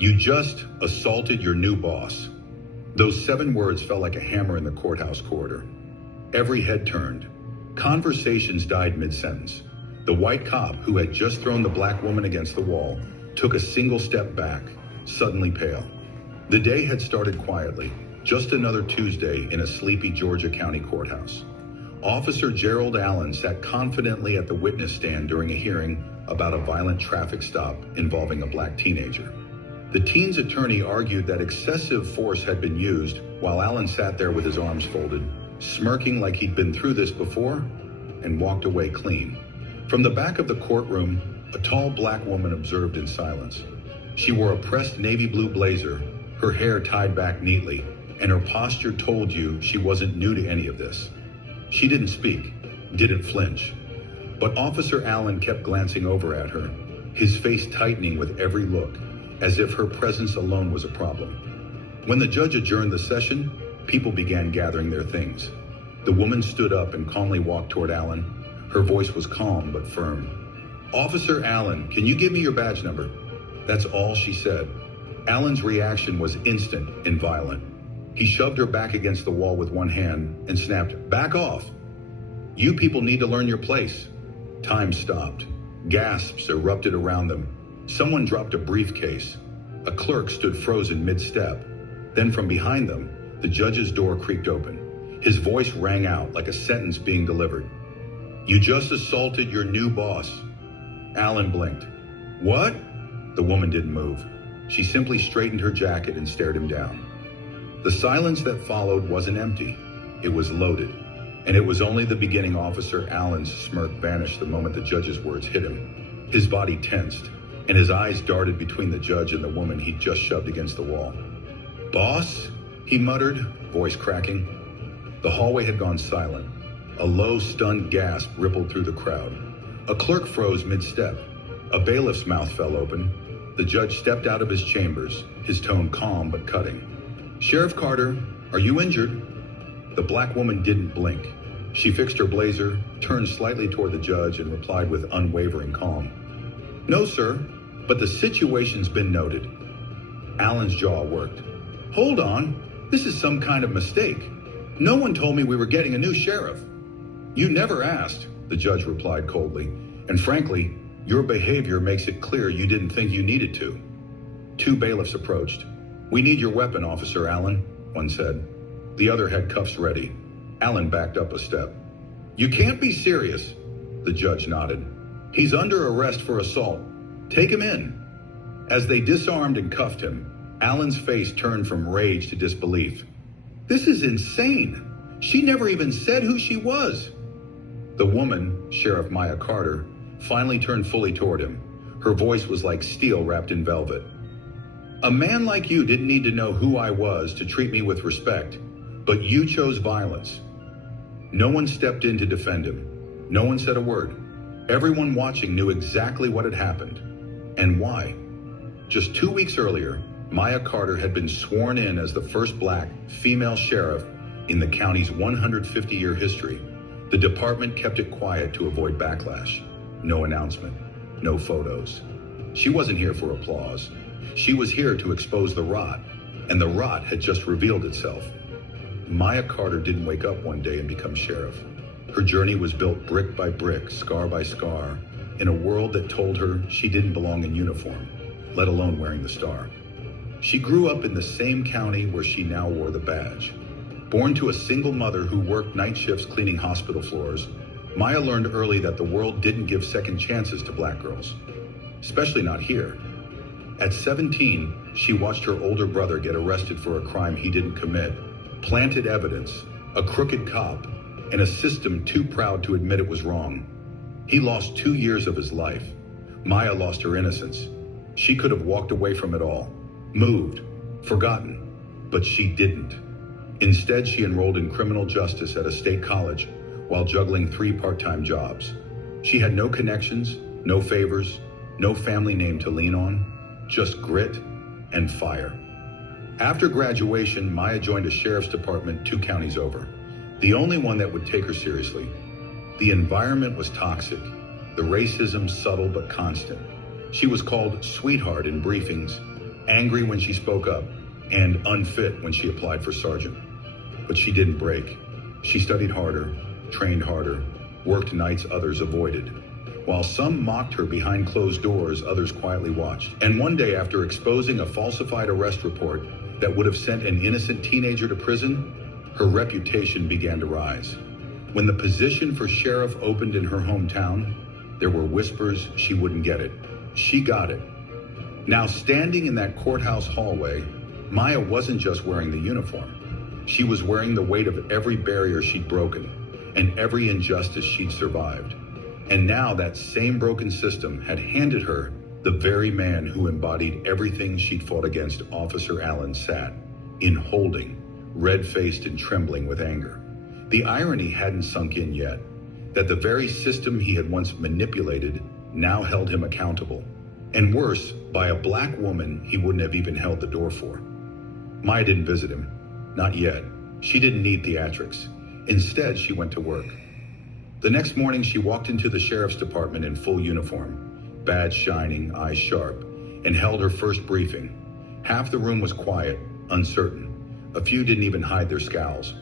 You just assaulted your new boss. Those 7 words fell like a hammer in the courthouse corridor. Every head turned. Conversations died mid-sentence. The white cop, who had just thrown the black woman against the wall, took a single step back, suddenly pale. The day had started quietly, just another Tuesday in a sleepy Georgia County courthouse. Officer Gerald Allen sat confidently at the witness stand during a hearing about a violent traffic stop involving a black teenager. The teen's attorney argued that excessive force had been used, while Allen sat there with his arms folded, smirking like he'd been through this before, and walked away clean. From the back of the courtroom, a tall black woman observed in silence. She wore a pressed navy blue blazer, her hair tied back neatly, and her posture told you she wasn't new to any of this. She didn't speak, didn't flinch, but Officer Allen kept glancing over at her, his face tightening with every look, as if her presence alone was a problem. When the judge adjourned the session, people began gathering their things. The woman stood up and calmly walked toward Allen. Her voice was calm but firm. "Officer Allen, can you give me your badge number?" That's all she said. Allen's reaction was instant and violent. He shoved her back against the wall with one hand and snapped, "Back off! You people need to learn your place." Time stopped. Gasps erupted around them. Someone dropped a briefcase. A clerk stood frozen mid-step. Then from behind them, the judge's door creaked open. His voice rang out like a sentence being delivered. "You just assaulted your new boss." Allen blinked. "What?" The woman didn't move. She simply straightened her jacket and stared him down. The silence that followed wasn't empty. It was loaded. And it was only the beginning. Officer Allen's smirk vanished the moment the judge's words hit him. His body tensed, and his eyes darted between the judge and the woman he'd just shoved against the wall. "Boss?" he muttered, voice cracking. The hallway had gone silent. A low, stunned gasp rippled through the crowd. A clerk froze mid-step. A bailiff's mouth fell open. The judge stepped out of his chambers, his tone calm but cutting. "Sheriff Carter, are you injured?" The black woman didn't blink. She fixed her blazer, turned slightly toward the judge, and replied with unwavering calm. "No, sir, but the situation's been noted." Allen's jaw worked. "Hold on, this is some kind of mistake. No one told me we were getting a new sheriff." "You never asked," the judge replied coldly, "and frankly, your behavior makes it clear you didn't think you needed to." 2 bailiffs approached. "We need your weapon, Officer Allen," one said. The other had cuffs ready. Allen backed up a step. "You can't be serious." The judge nodded. "He's under arrest for assault. Take him in." As they disarmed and cuffed him, Allen's face turned from rage to disbelief. "This is insane. She never even said who she was." The woman, Sheriff Maya Carter, finally turned fully toward him. Her voice was like steel wrapped in velvet. "A man like you didn't need to know who I was to treat me with respect, but you chose violence." No one stepped in to defend him. No one said a word. Everyone watching knew exactly what had happened and why. Just 2 weeks earlier, Maya Carter had been sworn in as the first black female sheriff in the county's 150-year history. The department kept it quiet to avoid backlash. No announcement, no photos. She wasn't here for applause. She was here to expose the rot, and the rot had just revealed itself. Maya Carter didn't wake up one day and become sheriff. Her journey was built brick by brick, scar by scar, in a world that told her she didn't belong in uniform, let alone wearing the star. She grew up in the same county where she now wore the badge. Born to a single mother who worked night shifts cleaning hospital floors, Maya learned early that the world didn't give second chances to black girls, especially not here. At 17, she watched her older brother get arrested for a crime he didn't commit, planted evidence, a crooked cop, and a system too proud to admit it was wrong. He lost 2 years of his life. Maya lost her innocence. She could have walked away from it all, moved, forgotten, but she didn't. Instead, she enrolled in criminal justice at a state college while juggling 3 part-time jobs. She had no connections, no favors, no family name to lean on, just grit and fire. After graduation, Maya joined a sheriff's department 2 counties over, the only one that would take her seriously. The environment was toxic, the racism subtle but constant. She was called sweetheart in briefings, angry when she spoke up, and unfit when she applied for sergeant. But she didn't break. She studied harder, trained harder, worked nights others avoided. While some mocked her behind closed doors, others quietly watched. And one day, after exposing a falsified arrest report that would have sent an innocent teenager to prison, her reputation began to rise. When the position for sheriff opened in her hometown, there were whispers she wouldn't get it. She got it. Now, standing in that courthouse hallway, Maya wasn't just wearing the uniform. She was wearing the weight of every barrier she'd broken and every injustice she'd survived. And now that same broken system had handed her the very man who embodied everything she'd fought against. Officer Allen sat in holding, red-faced and trembling with anger. The irony hadn't sunk in yet, that the very system he had once manipulated now held him accountable. And worse, by a black woman he wouldn't have even held the door for. Maya didn't visit him. Not yet. She didn't need theatrics. Instead, she went to work. The next morning, she walked into the sheriff's department in full uniform, badge shining, eyes sharp, and held her first briefing. Half the room was quiet, uncertain. A few didn't even hide their scowls.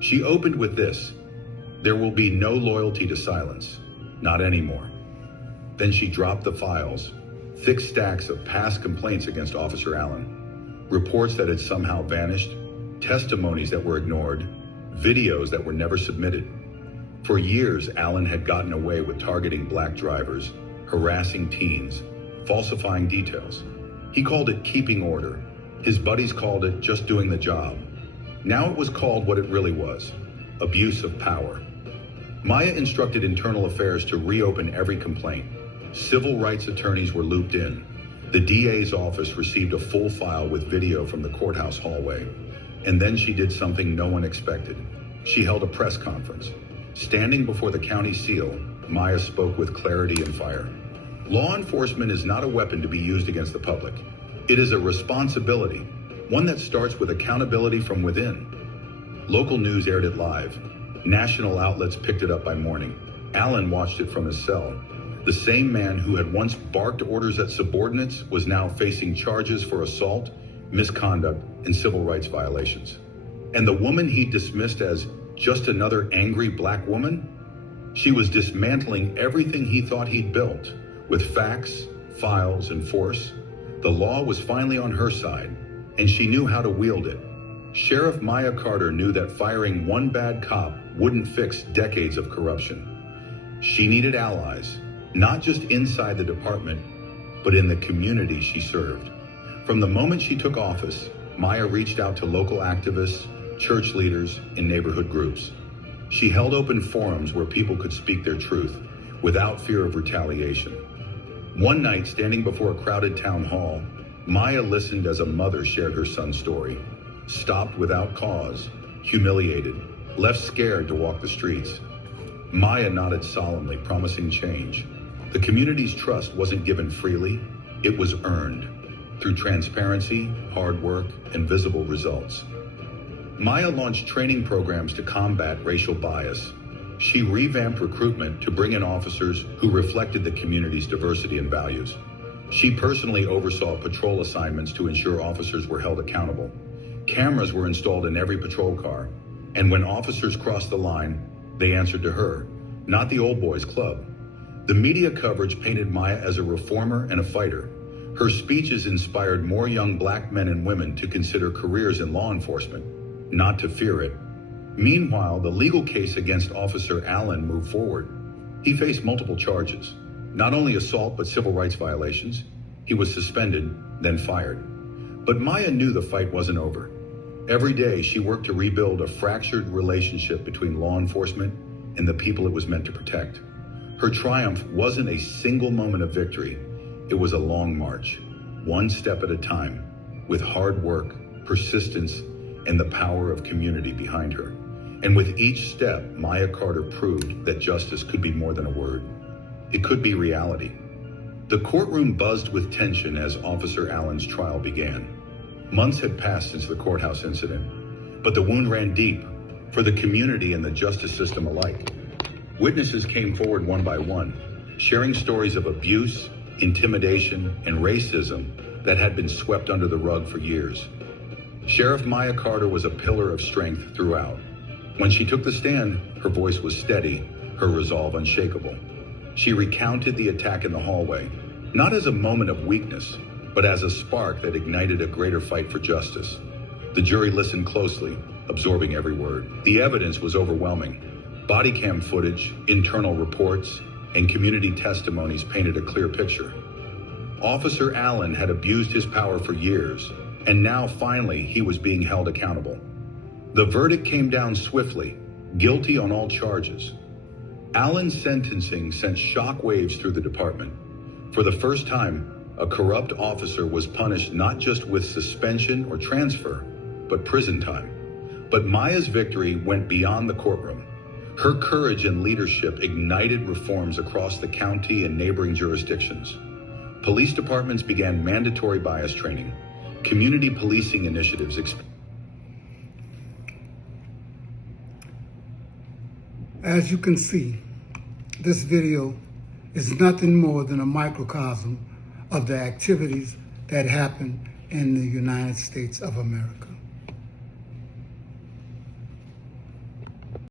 She opened with this: "There will be no loyalty to silence. Not anymore." Then she dropped the files, thick stacks of past complaints against Officer Allen, reports that had somehow vanished, testimonies that were ignored, videos that were never submitted. For years, Allen had gotten away with targeting black drivers, harassing teens, falsifying details. He called it keeping order. His buddies called it just doing the job. Now it was called what it really was: abuse of power. Maya instructed Internal Affairs to reopen every complaint. Civil rights attorneys were looped in. The DA's office received a full file with video from the courthouse hallway. And then she did something no one expected. She held a press conference. Standing before the county seal, Maya spoke with clarity and fire. Law enforcement is not a weapon to be used against the public. It is a responsibility, one that starts with accountability from within. Local news aired it live. National outlets picked it up by morning. Allen watched it from his cell. The same man who had once barked orders at subordinates was now facing charges for assault, misconduct, and civil rights violations. And the woman he dismissed as just another angry black woman? She was dismantling everything he thought he'd built, with facts, files, and force. The law was finally on her side, and she knew how to wield it. Sheriff Maya Carter knew that firing one bad cop wouldn't fix decades of corruption. She needed allies, not just inside the department, but in the community she served. From the moment she took office, Maya reached out to local activists, church leaders, and neighborhood groups. She held open forums where people could speak their truth without fear of retaliation. One night, standing before a crowded town hall, Maya listened as a mother shared her son's story. Stopped without cause, humiliated, left scared to walk the streets. Maya nodded solemnly, promising change. The community's trust wasn't given freely, it was earned through transparency, hard work, and visible results. Maya launched training programs to combat racial bias. She revamped recruitment to bring in officers who reflected the community's diversity and values. She personally oversaw patrol assignments to ensure officers were held accountable. Cameras were installed in every patrol car, and when officers crossed the line, they answered to her, not the old boys club. The media coverage painted Maya as a reformer and a fighter. Her speeches inspired more young black men and women to consider careers in law enforcement, not to fear it. Meanwhile, the legal case against Officer Allen moved forward. He faced multiple charges, not only assault but civil rights violations. He was suspended, then fired. But Maya knew the fight wasn't over. Every day, she worked to rebuild a fractured relationship between law enforcement and the people it was meant to protect. Her triumph wasn't a single moment of victory. It was a long march, one step at a time, with hard work, persistence, and the power of community behind her. And with each step, Maya Carter proved that justice could be more than a word. It could be reality. The courtroom buzzed with tension as Officer Allen's trial began. Months had passed since the courthouse incident, but the wound ran deep for the community and the justice system alike. Witnesses came forward one by one, sharing stories of abuse, intimidation, and racism that had been swept under the rug for years. Sheriff Maya Carter was a pillar of strength throughout. When she took the stand, her voice was steady, her resolve unshakable. She recounted the attack in the hallway, not as a moment of weakness, but as a spark that ignited a greater fight for justice. The jury listened closely, absorbing every word. The evidence was overwhelming. Body cam footage, internal reports, and community testimonies painted a clear picture. Officer Allen had abused his power for years, and now finally he was being held accountable. The verdict came down swiftly, guilty on all charges. Allen's sentencing sent shockwaves through the department. For the first time, a corrupt officer was punished not just with suspension or transfer, but prison time. But Maya's victory went beyond the courtroom. Her courage and leadership ignited reforms across the county and neighboring jurisdictions. Police departments began mandatory bias training. Community policing initiatives. As you can see, this video is nothing more than a microcosm of the activities that happen in the United States of America.